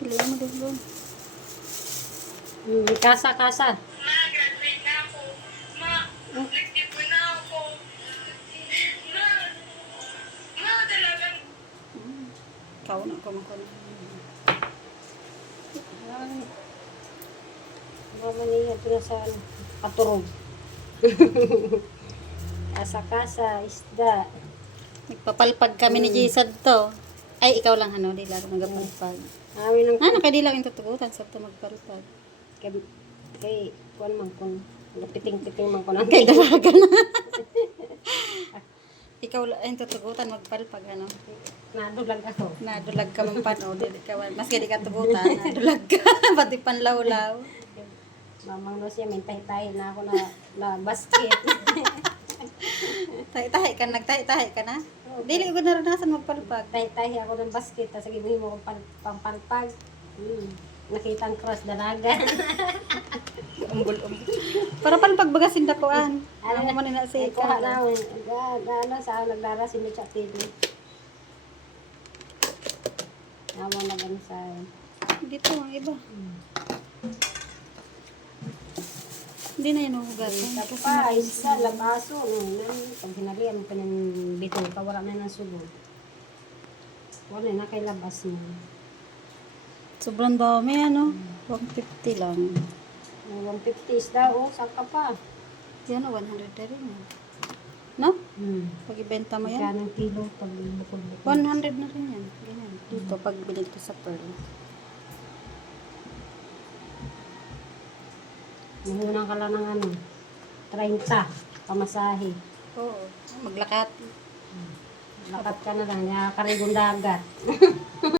Pilihan mo din doon. Kasa-kasa. Ma-graduate na ako. Ma-nagtipon na ako. Talagang Ikaw na kumakon. Mama niya ito na sa katurog. Kasa-kasa, isda. Nagpapalpag kami ni Jason to. Ay, ikaw lang di laro magpalpag. Amin ang Nakadi lang yung tutugutan sa to magpalpag. kay kuan man kun piting-piting man kun ang Kay dalaga na. Ikaw lang yung tutugutan magpalpag nadulag ako. Nadulag ka mang panood. Mas di ka tugutan. Nadulag ka. Pati panlaw-law. Mamang no siya mintay-tahi na ako na basket. Tahi-tahi ka. Nagtahi-tahi ka na. Dili ko naranasan magpalpag. Tahi-tahi ako ng basket tapos gibuhin mo ko pampalpag. Nakita ang cross dalaga. Umbol-umbol. Para palpagbagasin dakuan. Ano mo na sa Ay, kuha na ikaw. ako. Gana sa nagdara si Mitcha TV. Nawa na gani sa Dito ang iba. Hindi na yan hugasan. Kasi pa, isa, labaso. Pag hinalian pa ng bitol, kawala na ng sulod. Wala na kay labas mo. sobrang dami 150 lang. 150 isda, saka pa. Yan 100 na rin. No? Pag ibenta mo yan, Kanang kilo pag bukod-bukod. 100 na rin yan. Ganyan. Dito, pag binili sa Pearl. Mahunan ka lang ng 30, pamasahe. Oo. Maglakat. Lakat ka na lang, karigon dagat.